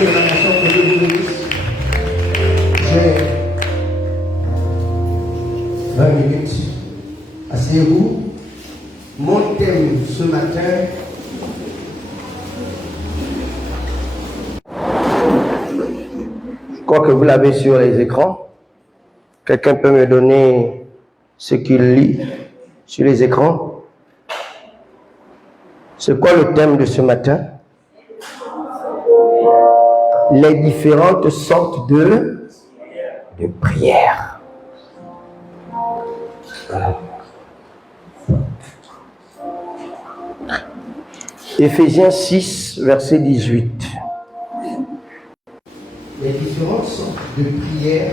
de la nation que je vous bénisse. J'ai 20 minutes. Asseyez-vous. Mon thème ce matin, je crois que vous l'avez sur les écrans. Quelqu'un peut me donner ce qu'il lit sur les écrans? C'est quoi le thème de ce matin? Les différentes sortes de prières. Éphésiens 6, verset 18. Les différentes sortes de prières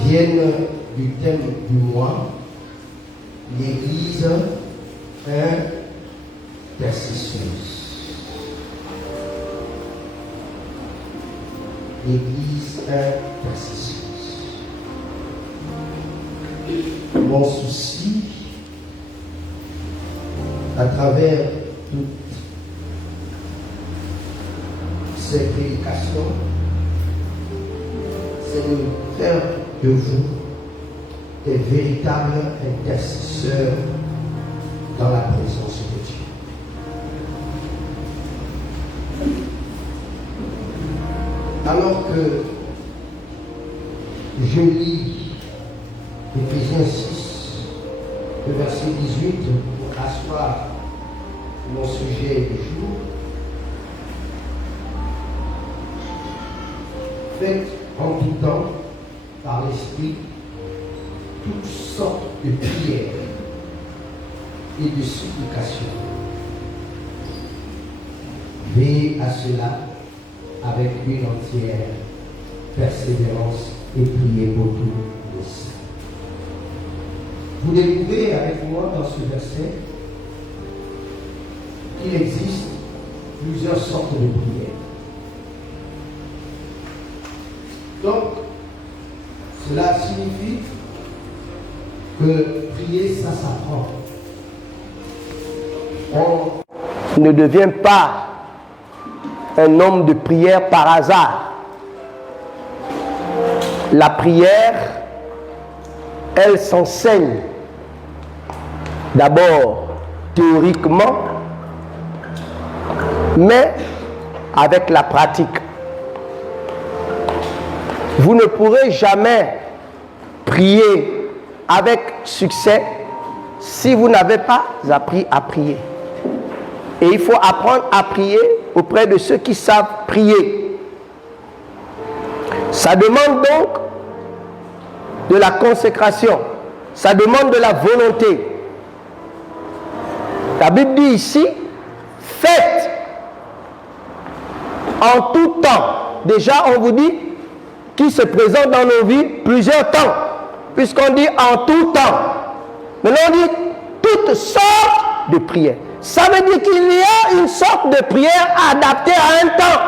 viennent du thème du mois, l'Église intercesseuse. L'Église intercesseuse. Mon souci, à travers toutes ces prédications, c'est de faire de vous des véritables intercesseurs dans la présence de Dieu. Alors que je lis Éphésiens 6, le verset 18, pour asseoir mon sujet du jour, faites en tout temps, par l'Esprit, toutes sortes de prières et de supplications. Veillez à cela avec une entière persévérance et priez pour tous les saints. Vous découvrez avec moi dans ce verset qu'il existe plusieurs sortes de prières. Donc, cela signifie que prier, ça s'apprend. On ne devient pas un homme de prière par hasard. La prière, elle s'enseigne d'abord théoriquement, mais avec la pratique. Vous ne pourrez jamais prier avec succès si vous n'avez pas appris à prier. Et il faut apprendre à prier auprès de ceux qui savent prier. Ça demande donc de la consécration. Ça demande de la volonté. La Bible dit ici, faites en tout temps. Déjà, on vous dit qui se présente dans nos vies plusieurs temps. Puisqu'on dit en tout temps. Maintenant, on dit toutes sortes de prières. Ça veut dire qu'il y a une sorte de prière adaptée à un temps.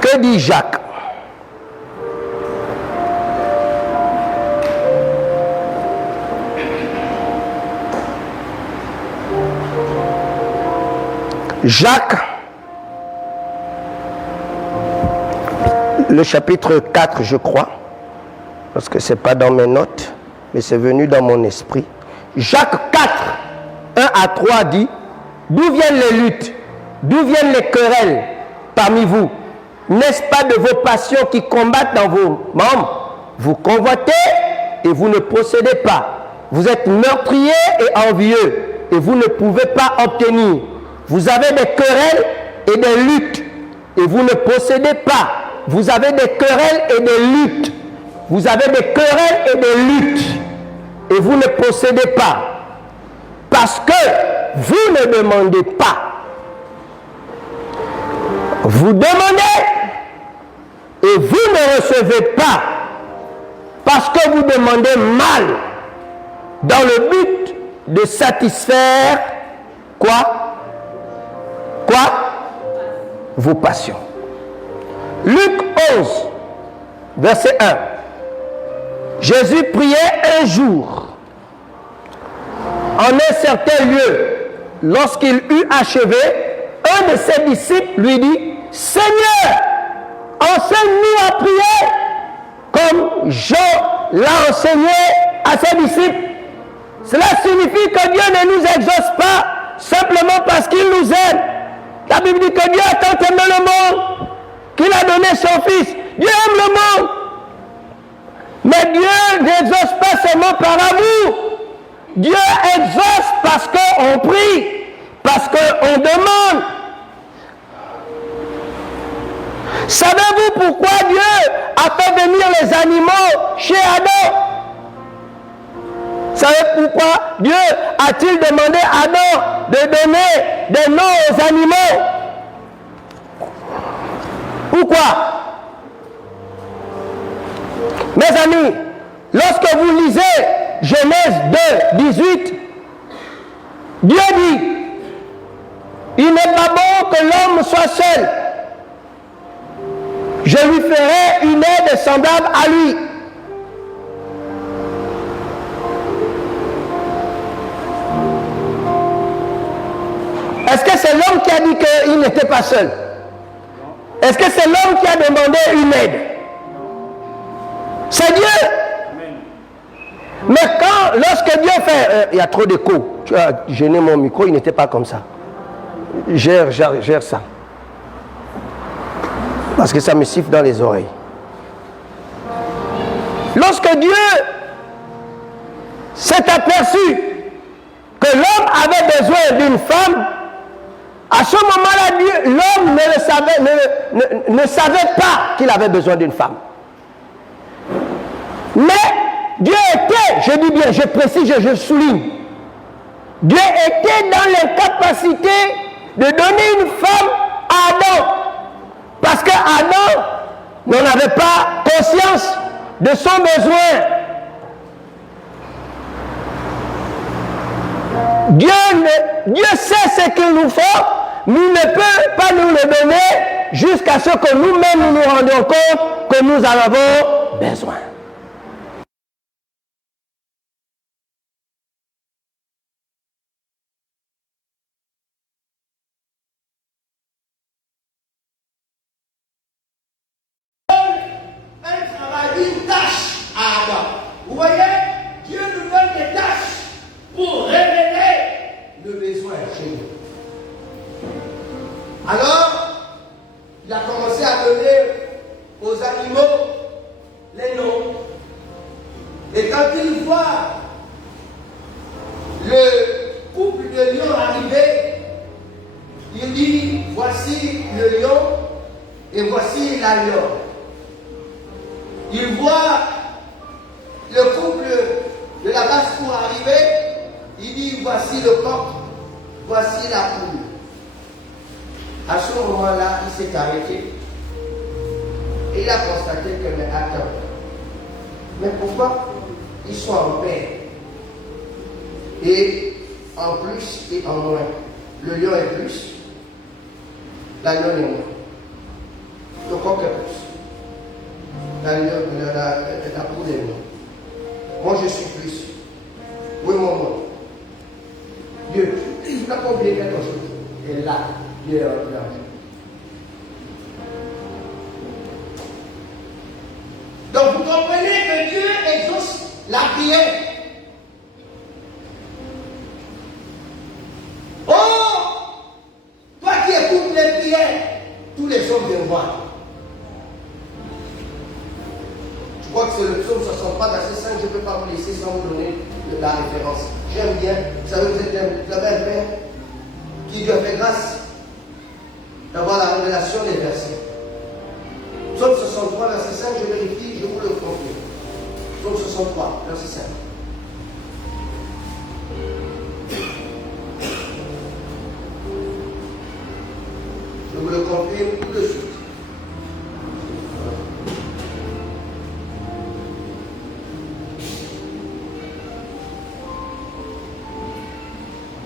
Que dit Jacques? Jacques, le chapitre 4, je crois, parce que ce n'est pas dans mes notes, mais c'est venu dans mon esprit. Jacques 4, 1 à 3 dit, d'où viennent les luttes, d'où viennent les querelles parmi vous? N'est-ce pas de vos passions qui combattent dans vos membres? Vous convoitez et vous ne possédez pas. Vous êtes meurtriers et envieux et vous ne pouvez pas obtenir. Vous avez des querelles et des luttes et vous ne possédez pas. Vous avez des querelles et des luttes. Vous avez des querelles et des luttes et vous ne possédez pas. Parce que vous ne demandez pas. Vous demandez et vous ne recevez pas. Parce que vous demandez mal. Dans le but de satisfaire quoi? Quoi? vos passions. Luc 11, verset 1. Jésus priait un jour en un certain lieu. Lorsqu'il eut achevé, un de ses disciples lui dit, Seigneur, enseigne-nous à prier comme Jean l'a enseigné à ses disciples. Cela signifie que Dieu ne nous exauce pas simplement parce qu'il nous aime. La Bible dit que Dieu a tant aimé le monde qu'il a donné son Fils. Dieu aime le monde. Mais Dieu n'exauce pas seulement par amour. Dieu exauce parce qu'on prie, parce qu'on demande. Savez-vous pourquoi Dieu a fait venir les animaux chez Adam? Savez-vous pourquoi Dieu a-t-il demandé à Adam de donner des noms aux animaux? Pourquoi? Mes amis, lorsque vous lisez Genèse 2, 18, Dieu dit, il n'est pas bon que l'homme soit seul. Je lui ferai une aide semblable à lui. Est-ce que c'est l'homme qui a dit qu'il n'était pas seul? Est-ce que c'est l'homme qui a demandé une aide? C'est Dieu. Mais lorsque Dieu fait... il y a trop d'écho. Tu as gêné mon micro, il n'était pas comme ça. Gère ça. Parce que ça me siffle dans les oreilles. Lorsque Dieu s'est aperçu que l'homme avait besoin d'une femme, à ce moment-là, l'homme ne savait pas qu'il avait besoin d'une femme. Mais Dieu était, je dis bien, je précise, je souligne, Dieu était dans l'incapacité de donner une femme à Adam. Parce qu'Adam n'en avait pas conscience de son besoin. Dieu sait ce qu'il nous faut, mais il ne peut pas nous le donner jusqu'à ce que nous-mêmes nous rendions compte que nous en avons besoin. Alors, il a commencé à donner aux animaux les noms. Et quand il voit le couple de lions arriver, il dit, voici le lion et voici la lionne. Il voit le couple de la basse-cour arriver, il dit, voici le coq, voici la poule. À ce moment-là, il s'est arrêté. Et il a constaté que, mais attends, mais pourquoi ils sont en paix? Et en plus et en moins. Le lion est plus, la lionne est moins. Le coq est plus. La poule est moins. Moi, je suis plus. Oui, mon nom. Dieu, il n'a pas oublié quelque chose. Et là, Dieu est en place. Donc, vous comprenez que Dieu exauce la prière. Oh, toi qui écoutes les prières, tous les hommes viennent voir. Je crois que c'est le psaume 63, verset 5, je ne peux pas vous laisser sans vous donner la référence. J'aime bien, vous savez, vous avez un Père qui lui a fait grâce d'avoir la révélation des versets. Psaume 63, verset 5, je vérifie, je vous le confirme. Psaume 63, verset 5. Je vous le confirme tout de suite.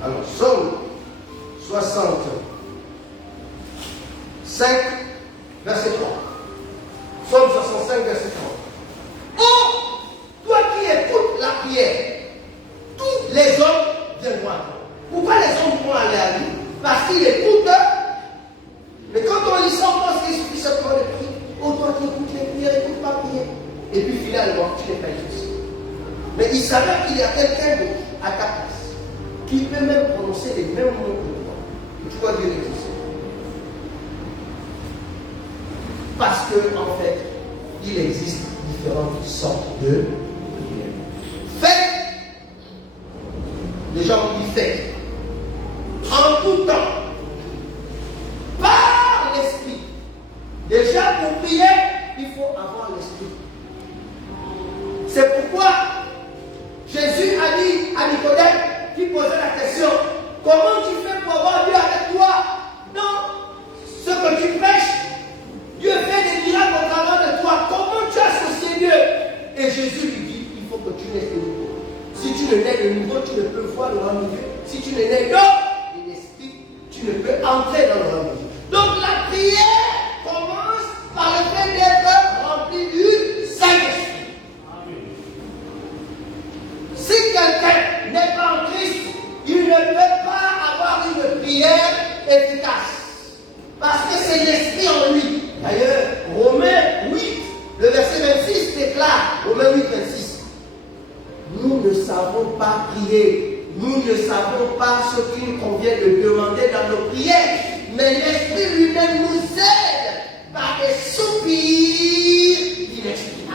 Alors, Psaume 65, 5, verset 3. Psaume 65, verset 3. Oh, toi qui écoutes la prière, tous les hommes viendront à toi. Pourquoi les hommes vont aller à lui? Parce qu'ils écoutent. Mais quand on lit ça, on pense qu'il suffit simplement de prier. Oh, toi qui écoutes les prières, écoute ma prière. Et puis finalement, tu n'es pas juste. Mais il savait qu'il y a quelqu'un d'autre à ta place qui peut même prononcer les mêmes mots que toi. Et tu vois Dieu existe. Parce qu'en fait, il existe différentes sortes de prières. Faites. Les gens disent faites. En tout temps. Par l'esprit. Déjà pour prier, il faut avoir l'esprit. C'est pourquoi Jésus a dit à Nicodème qui posait la question, comment tu fais pour avoir Dieu avec toi? Non, ce que tu prêches, Dieu fait des miracles au travers de toi. Comment tu associes Dieu? Et Jésus lui dit, il faut que tu naies de nouveau. Si tu ne nais de nouveau, tu ne peux voir le royaume de Dieu. Si tu ne nais de l'esprit, tu ne peux entrer dans le royaume de Dieu. Donc la prière commence par le fait d'être rempli du Saint-Esprit. Si quelqu'un n'est pas en Christ, il ne peut pas avoir une prière efficace. Parce que c'est l'esprit en lui. D'ailleurs, Romains 8, le verset 26 déclare, Romains 8, 26, nous ne savons pas prier, nous ne savons pas ce qu'il convient de demander dans nos prières, mais l'esprit lui-même nous aide par des soupirs inexplicables.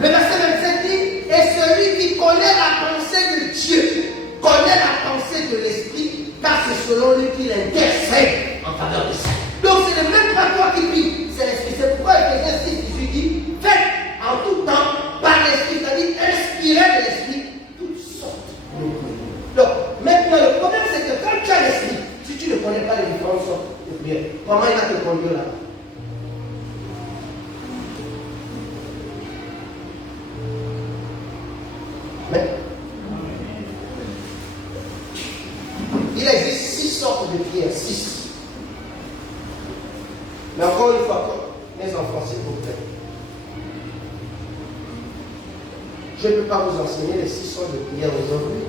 Le verset 27 dit, et celui qui connaît la pensée de Dieu, connaît la pensée de l'esprit, car c'est selon lui qu'il intercède en faveur de ça. Donc c'est le même pas toi qui prie, c'est l'esprit. C'est pourquoi Ephésiens 6, 18 dit, faites en tout temps par l'esprit, c'est-à-dire inspirez de l'esprit toutes sortes de prières. Donc maintenant le problème c'est que quand tu as l'esprit, si tu ne connais pas les différentes sortes de prières, comment il va te conduire là? Mais il existe 6 sortes de prières, 6. Mais encore une fois, mes enfants, s'il vous plaît, je ne peux pas vous enseigner les 6 sortes de prières aujourd'hui.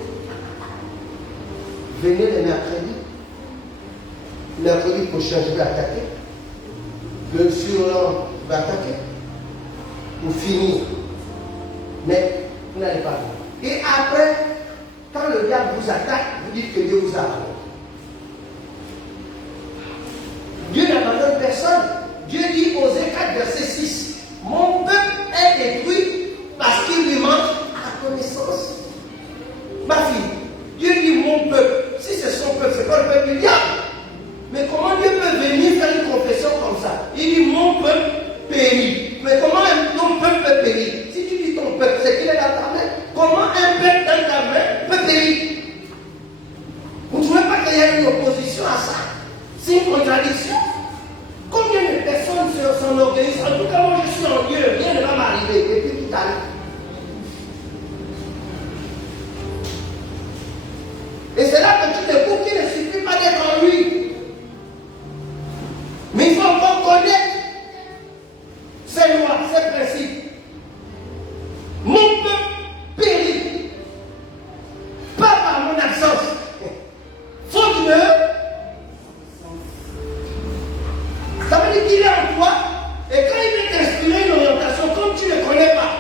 Venez le mercredi. Mercredi prochain, je vais attaquer. Le surlendemain, je vais attaquer. Pour finir. Mais vous n'allez pas voir. Et après, quand le diable vous attaque, vous dites que Dieu vous abandonne. Dieu n'abandonne personne. Dieu dit Osée 4, verset 6, mon peuple est détruit parce qu'il lui manque la connaissance. Ma fille, Dieu dit mon peuple. Si c'est son peuple, c'est pas le peuple du diable. Mais comment Dieu peut venir faire une confession comme ça? Il dit mon peuple périt. Mais comment ton peuple peut périr? Si tu dis ton peuple, c'est qu'il est dans ta main. Comment un peuple dans ta main peut périr? Vous ne trouvez pas qu'il y a une opposition à ça? C'est une contradiction. Combien de personnes s'enorgueillissent? En tout cas, moi je suis en Dieu, rien ne va m'arriver. Et puis tout arrive. Et c'est là que tu découvres qu'il ne suffit pas d'être en lui. Mais il faut encore connaître ses lois, ses principes. Mon peuple périt. Pas par mon absence. Faute de. Ça veut dire qu'il est en toi. Et quand il veut t'inspirer une orientation, comme tu ne connais pas,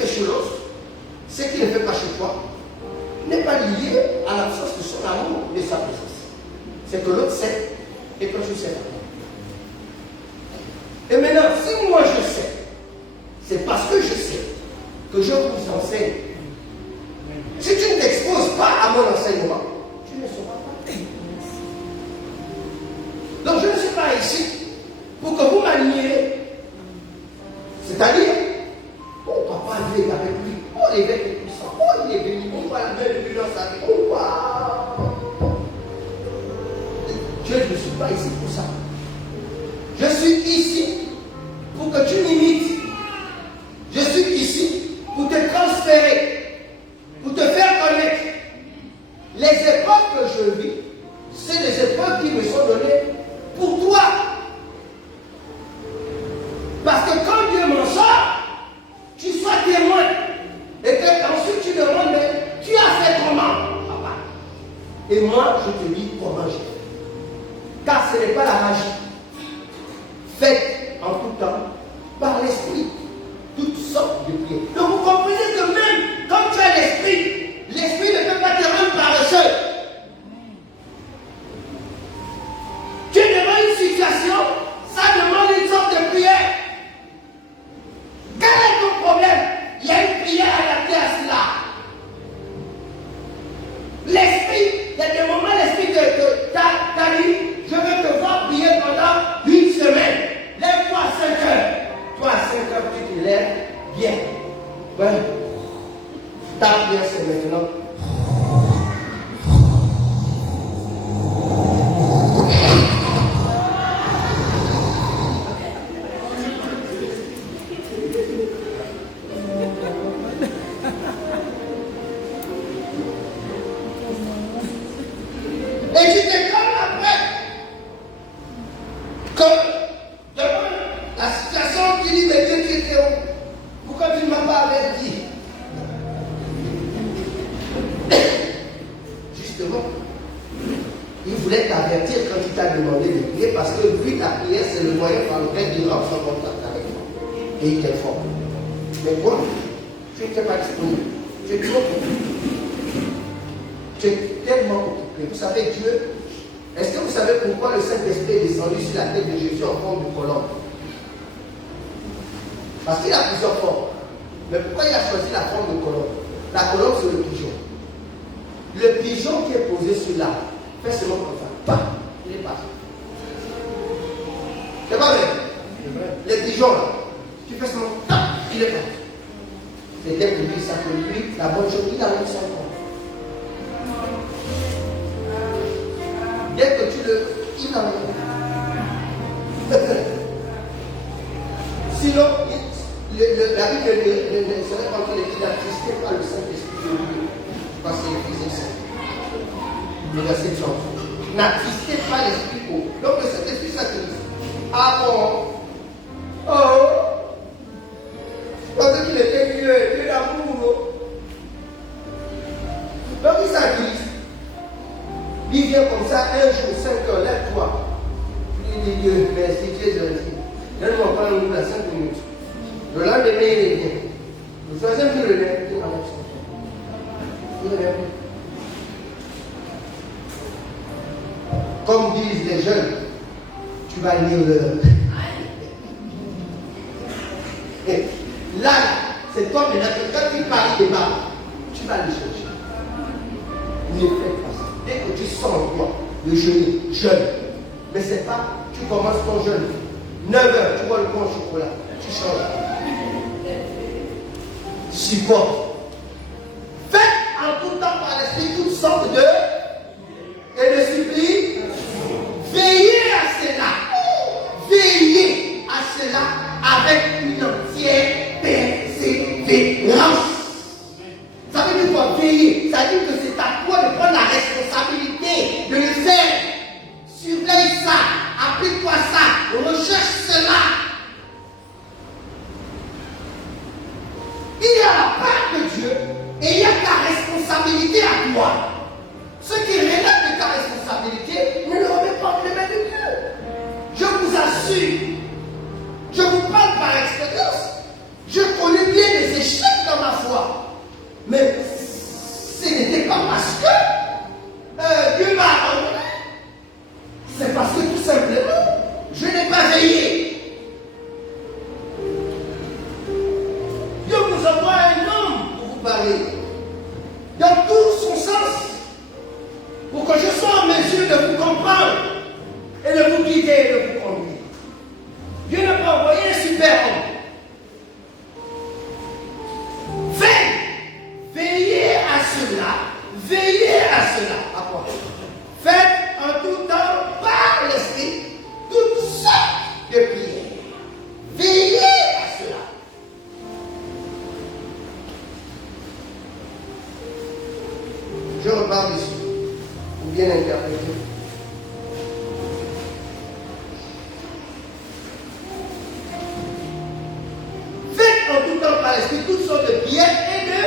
fait chez l'autre, ce qu'il ne fait pas chez toi, n'est pas lié à l'absence de son amour, de sa présence. C'est que l'autre sait et que je sais pas. Et maintenant, si moi je sais, c'est parce que je sais que je vous enseigne. Si tu ne t'exposes pas à mon enseignement, tu ne sauras pas. Donc je ne suis pas ici pour que vous m'admiriez. C'est-à-dire, oh papa, il est avec lui, oh l'évêque est puissant, oh il est béni, on voit la main de lui dans sa vie, oh waouh. Je ne suis pas ici pour ça. Je suis ici pour que tu m'imites. Je suis ici pour te transférer, pour te faire connaître. Les épreuves que je vis, c'est des épreuves qui me sont données pour toi. Parce que quand Dieu m'en sort, tu sois témoin. Et qu'ensuite tu demandes, mais tu as fait comment, papa? Et moi, je te dis comment j'ai fait. Car ce n'est pas la magie. Faites en tout temps par l'esprit toutes sortes de prières. Donc vous comprenez que même quand tu as l'esprit, l'esprit ne peut pas te rendre paresseux. Tu es devant une situation, ça demande une sorte de prière. Quel est ton problème? Il y a une prière adaptée à cela. L'esprit, il y a des moments, l'esprit t'a dit, je veux te voir prier pendant une semaine. Lève-toi à 5 heures. Toi à 5 heures, tu te lèves, bien. Ben, ta prière c'est maintenant. Et tu te calmes après. Comme devant la situation, tu dis, mais Dieu, tu étais où? Pourquoi tu ne m'as pas averti? Justement, il voulait t'avertir quand il t'a demandé de prier, parce que lui, ta prière, c'est le moyen par lequel il rentre en contact avec toi. Et il t'informe. Mais bon, tu n'étais pas disponible. Tu es trop occupé. Tu es tellement occupé. Vous savez, Dieu, est-ce que vous savez pourquoi le Saint-Esprit est descendu sur la tête de Jésus en forme de colombe? Parce qu'il a plusieurs formes. Mais pourquoi il a choisi la forme de colombe? La colombe, c'est le pigeon. Le pigeon qui est posé sur l'arbre, fait seulement comme ça. Bah, il est parti. C'est pas vrai? Les pigeons là, tu fais seulement, il est parti. C'est dès que lui, ça que lui, la bonne chose, il arrive sans compte. Dès que tu le... il arrive. Sinon, la Bible ne serait pas qu'il n'attristait pas le Saint-Esprit de Dieu. Parce que c'est ça. Le verset 30. N'attristez pas l'Esprit haut. Donc le Saint-Esprit s'attriste. Ah bon? Oh! Je pensais qu'il était Dieu d'amour. Donc il s'attriste. Il vient comme ça, un jour, 5 heures, lève-toi. Il dit Dieu, merci, Dieu est gentil. Donne-moi pas un à 5 minutes. Le lendemain, il vient. Le troisième jour, il revient. Il enlève son temps. Il revient. Comme disent les jeunes, tu vas lire l'heure. Là, c'est toi maintenant que quand tu parles des barres, tu vas le chercher. Ne fais pas ça. Dès que tu sens toi, le jeûne, mais c'est pas, tu commences ton jeûne. 9 heures, tu vois le bon chocolat, tu changes. Supporte. Faites en tout temps par l'esprit toutes sortes de et de supplies. Veillez à cela. Veillez à cela avec une entière persévérance. Ça veut dire quoi? Veiller. Ça veut dire que c'est à toi de prendre la responsabilité de le faire. Surveille ça. Applique-toi ça. Recherche cela. Il y a la part de Dieu et il y a ta responsabilité à toi. Ce qui relève de ta responsabilité, ne le remets pas entre les mains de Dieu. Je vous assure, je vous parle par expérience. Je connais bien les échecs dans parler dans tout son sens pour que je sois en mesure de vous comprendre et de vous guider et de vous conduire. Dieu n'a pas envoyé un super homme. Veillez à cela. Veillez à cela. À quoi? Faites en tout temps par l'Esprit toutes sortes de prières. Veillez à cela. Je repars ici pour bien interpréter. Faites en tout temps par l'Esprit toutes sortes de prières et de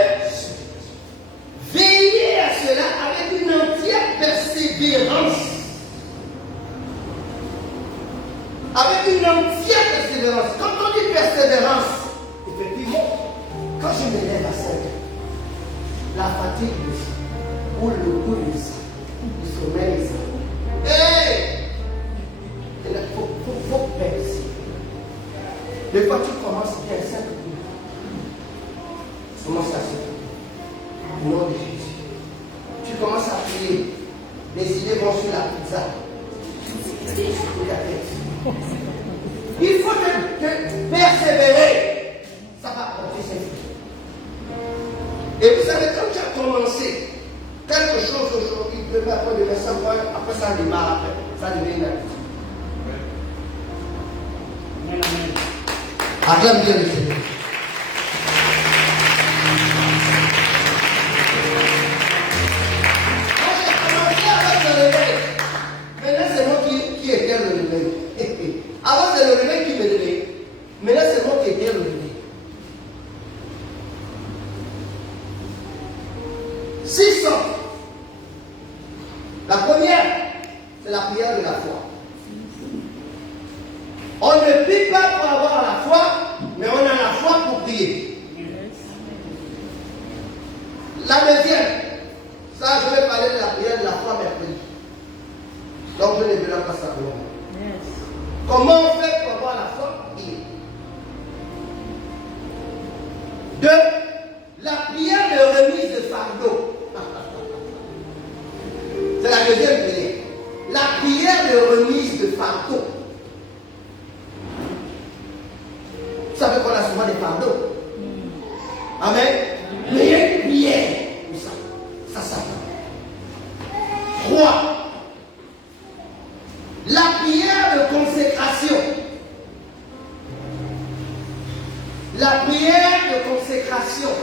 veillez à cela avec une entière persévérance. Avec une entière persévérance. Quand on dit persévérance, effectivement, quand je me lève à 5 heures, la fatigue descend, ou le coup descend, le sommeil descend. Il faut persévérer. Des fois, tu commences bien à 5 heures. Tu commences à 5 heures. Au nom de Jésus. Tu commences à prier. Les idées vont sur la pizza. Il faut te persévérer. Ça va porter ses fruits. Et vous savez, quand tu as commencé quelque chose aujourd'hui, demain, après ça démarre, après, ça devient une habitude. Acclame bien le Seigneur. Maintenant, c'est moi qui étais le réveil. Avant, c'est le réveil qui me réveille. Maintenant, c'est moi qui étais le réveil. 600. La première, c'est la prière de la foi. On ne prie pas pour avoir la foi, mais on a la foi pour prier. La deuxième, ça, je vais parler de la prière de la foi mercredi. Donc, je ne verrai pas ça pour moi. Comment on fait pour avoir la foi? Prier. 2. La prière de remise de fardeau. C'est la deuxième prière. La prière de remise de fardeau. Vous savez qu'on a souvent des fardeaux. Amen. Mais il y a une prière pour ça. Ça. 3. La prière de consécration. La prière de consécration.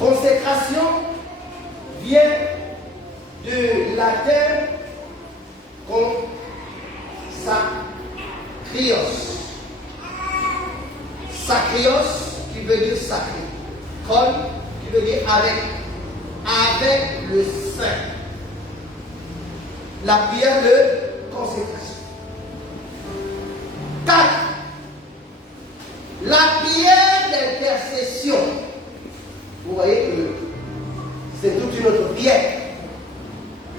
Consécration vient de latin sacrios. Sacrios qui veut dire sacré. Con qui veut dire avec le Saint. La prière de consécration. 4. La prière d'intercession. Vous voyez que c'est toute une autre prière.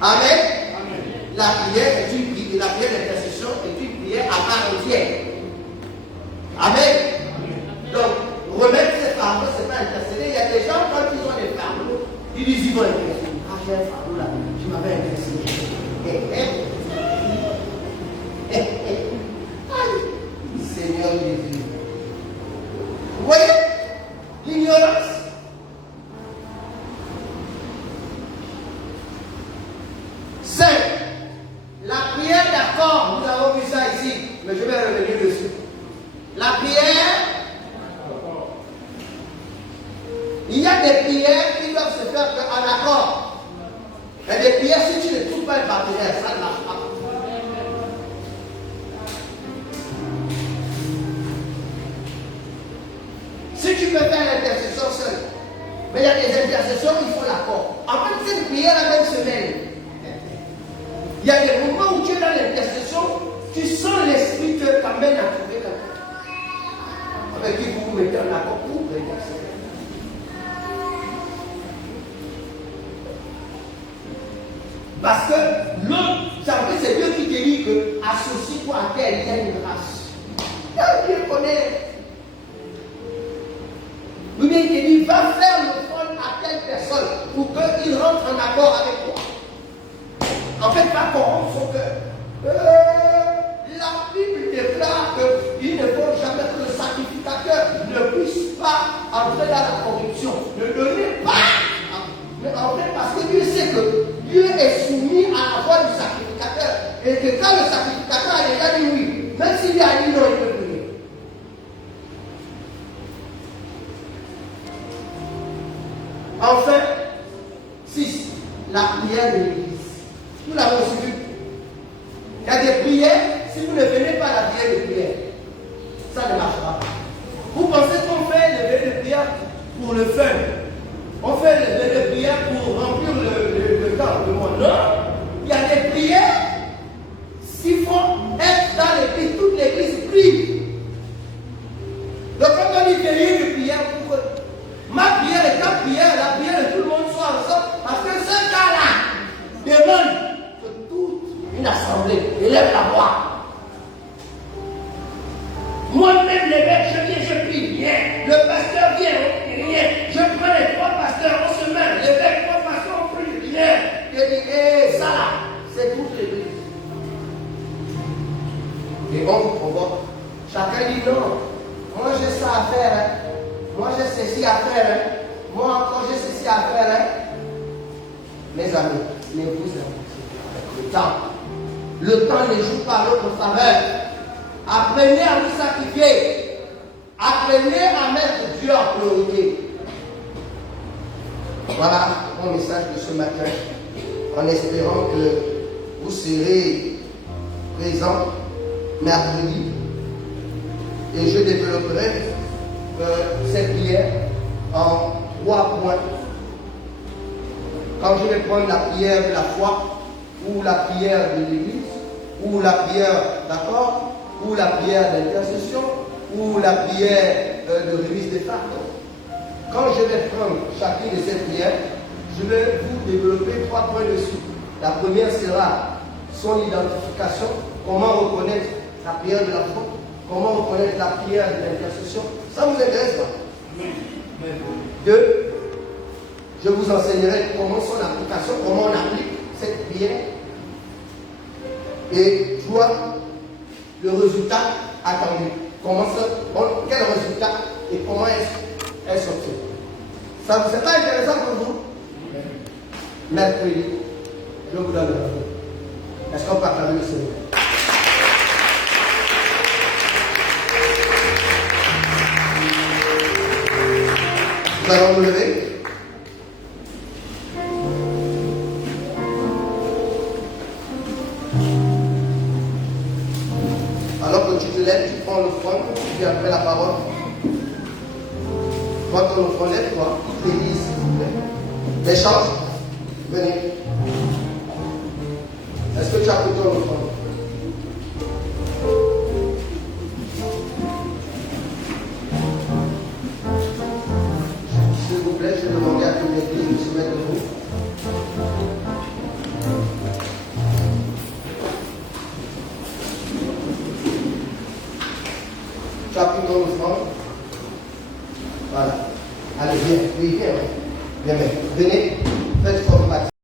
Amen. Amen. La prière est une prière. La prière d'intercession est une prière à part entière. Amen. Amen. Donc, remettre ces fardeaux, c'est pas intercéder. Il y a des gens, quand ils ont des fardeaux, ils disent ils vont intercéder. Ah, j'ai un fardeau là, je m'avais intercédé. Seigneur Jésus. Vous voyez l'ignorance. 5. La prière d'accord, nous avons vu ça ici, mais je vais revenir dessus. La prière, il y a des prières qui doivent se faire en accord. Il y a des prières, si tu ne trouves pas le partenaire, ça ne marche pas. Si tu peux faire l'intercession seule, mais il y a des intercessions, il faut l'accord. En fait, cette prière la même semaine. Il y a des moments où tu es dans l'intercession, tu sens l'esprit te t'amène à trouver quelqu'un avec qui vous vous mettez en accord pour l'intercession. Parce que l'autre, c'est Dieu qui te dit que associe-toi à tel, il y a une grâce. Dieu connaît. Ou bien il te dit, va faire l'offrande à telle personne pour qu'il rentre en accord avec toi. En fait, va corrompre son cœur. La Bible déclare qu'il ne faut jamais que le sacrificateur ne puisse pas entrer dans la corruption. Ne donnez pas. Mais en fait, parce que Dieu sait que Dieu est soumis à la voix du sacrificateur. Et que quand le sacrificateur a déjà dit oui, même s'il a dit non, il peut prier. Enfin, 6. La prière de l'Église. Nous l'avons aussi vu. Il y a des prières, si vous ne venez pas à la prière de prière, ça ne marchera pas. Vous pensez qu'on fait les veillées de prière pour le fun? On fait les veillées de prière pour remplir le temps, le monde. Non. Il y a des prières, s'il faut être dans l'église, toute l'église prie. Donc quand on dit veillée de prière, pour ma prière et ta prière, la prière de tout le monde soit ensemble, parce que ce cas-là demande que toute une assemblée élève la voix. Moi-même, l'évêque, je viens, je prie, rien. Le pasteur vient, rien. Je prends les 3 pasteurs, on se met. L'évêque, 3 pasteurs, on prie, rien. Je dis, ça là, c'est toute l'église. Et on provoque. Chacun dit non. Moi, j'ai ça à faire. Hein. Moi, j'ai ceci à faire. Hein. Moi, encore, j'ai ceci à faire. Hein. Mes amis, ne vous inquiétez pas. Le temps ne joue pas à notre faveur. Apprenez à vous sacrifier. Apprenez à mettre Dieu en priorité. Voilà mon message de ce matin. En espérant que vous serez présents mercredi. Et je développerai cette prière en 3 points. Quand je vais prendre la prière de la foi, ou la prière de l'église, ou la prière d'accord, ou la prière d'intercession, ou la prière de remise des fardeaux. Quand je vais prendre chacune de ces prières, je vais vous développer 3 points dessus. La première sera son identification, comment reconnaître la prière de la foi, comment reconnaître la prière de l'intercession. Ça vous intéresse pas? 2. Je vous enseignerai comment son application, comment on applique cette prière. Et 3. Le résultat attendu. Quel résultat et comment est-ce sorti? Ça vous est pas intéressant pour vous? Mercredi, je vous donne le résultat. Est-ce qu'on peut acclamer le Seigneur? Nous allons nous lever. Alors que tu te lèves, tu prends l'offrande, tu dis après la parole. Prends ton offrande, lève-toi, toute l'église, s'il vous plaît. L'échange, venez. Est-ce que tu as pris ton offrande? S'il vous plaît, je vais demander à toute l'église de se mettre debout. Tu as pris ton offrande. Voilà. Allez, viens, oui, viens. Viens, venez, faites comme